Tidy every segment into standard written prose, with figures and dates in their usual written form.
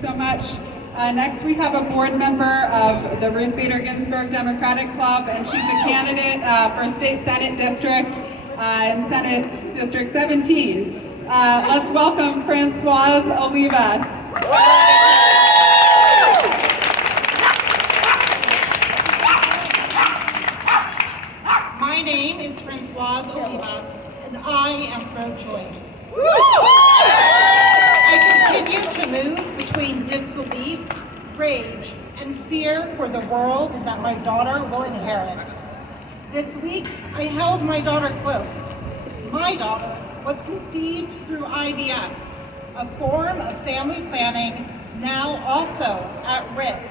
you so much. Next, we have a board member of the Ruth Bader Ginsburg Democratic Club, and she's a candidate for State Senate District in Senate District 17. Let's welcome Francoise Olivas. My name is Francoise Olivas, and I am pro-choice. I continue to move between disbelief, rage, and fear for the world that my daughter will inherit. This week, I held my daughter close. My daughter was conceived through IVF, a form of family planning now also at risk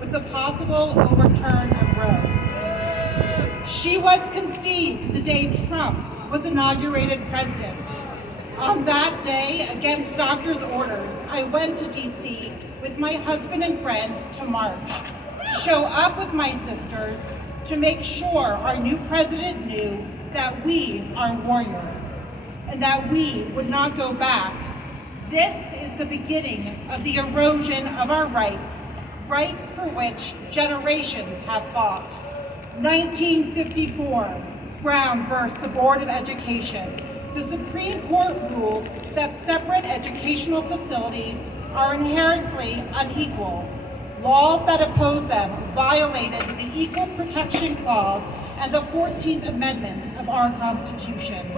with the possible overturn of Roe. She was conceived the day Trump was inaugurated president. On that day, against doctors' orders, I went to DC with my husband and friends to march, to show up with my sisters, to make sure our new president knew that we are warriors and that we would not go back. This is the beginning of the erosion of our rights, rights for which generations have fought. 1954, Brown versus the Board of Education. The Supreme Court ruled that separate educational facilities are inherently unequal. Laws that oppose them violated the Equal Protection Clause and the 14th Amendment of our Constitution.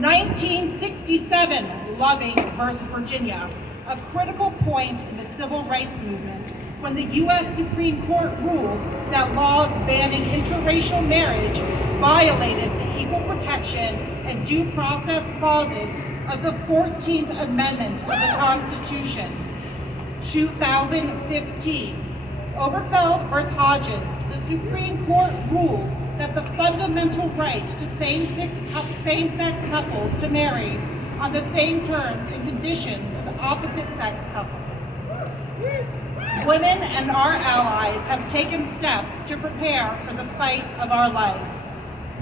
1967, Loving versus Virginia, a critical point in the civil rights movement when the U.S. Supreme Court ruled that laws banning interracial marriage violated the equal protection and due process clauses of the 14th Amendment of the Constitution. 2015, Obergefell versus Hodges, the Supreme Court ruled that the fundamental right to same-sex couples to marry on the same terms and conditions as opposite-sex couples. Women and our allies have taken steps to prepare for the fight of our lives.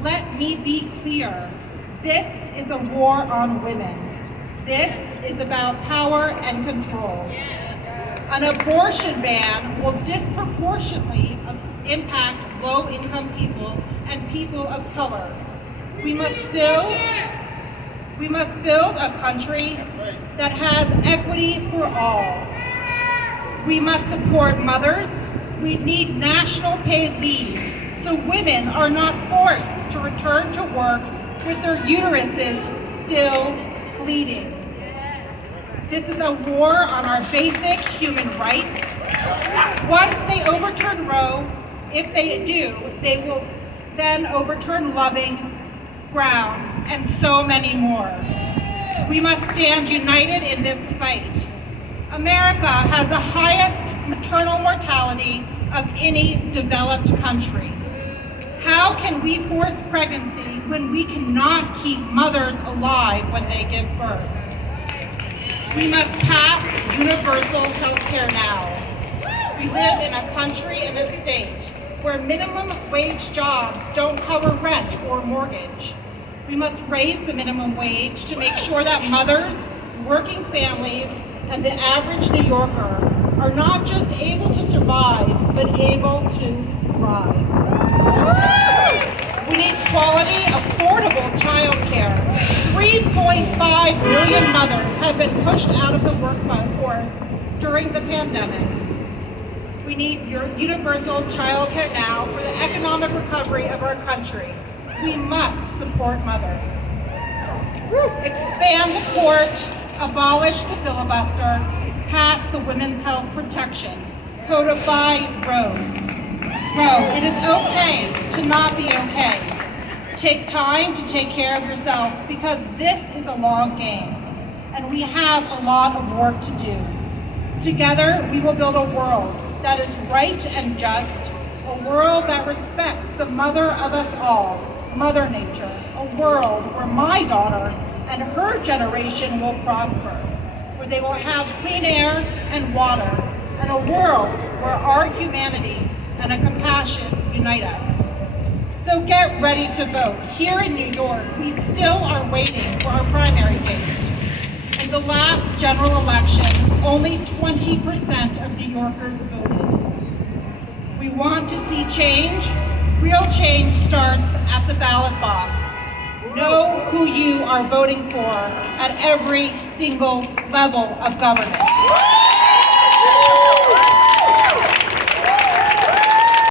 Let me be clear. This is a war on women. This is about power and control. An abortion ban will disproportionately impact low-income people and people of color. We must build a country that has equity for all. We must support mothers. We need national paid leave so women are not forced to return to work with their uteruses still bleeding. This is a war on our basic human rights. Once they overturn Roe, if they do, they will then overturn Loving, Brown, and so many more. We must stand united in this fight. America has the highest maternal mortality of any developed country. How can we force pregnancy when we cannot keep mothers alive when they give birth? We must pass universal health care now. We live in a country and a state where minimum wage jobs don't cover rent or mortgage. We must raise the minimum wage to make sure that mothers, working families, and the average New Yorker are not just able to survive, but able to thrive. We need quality, affordable childcare. 3.5 million mothers have been pushed out of the workforce during the pandemic. We need universal childcare now for the economic recovery of our country. We must support mothers. Expand the court, abolish the filibuster, pass the Women's Health Protection, codify Roe. It is okay to not be okay. Take time to take care of yourself because this is a long game and we have a lot of work to do. Together, we will build a world that is right and just, a world that respects the mother of us all, Mother Nature, a world where my daughter and her generation will prosper, where they will have clean air and water, and a world where our humanity and a compassion unite us. So get ready to vote. Here in New York, we still are waiting for our primary date. In the last general election, only 20% of New Yorkers voted. We want to see change. Real change starts at the ballot box. Know who you are voting for at every single level of government.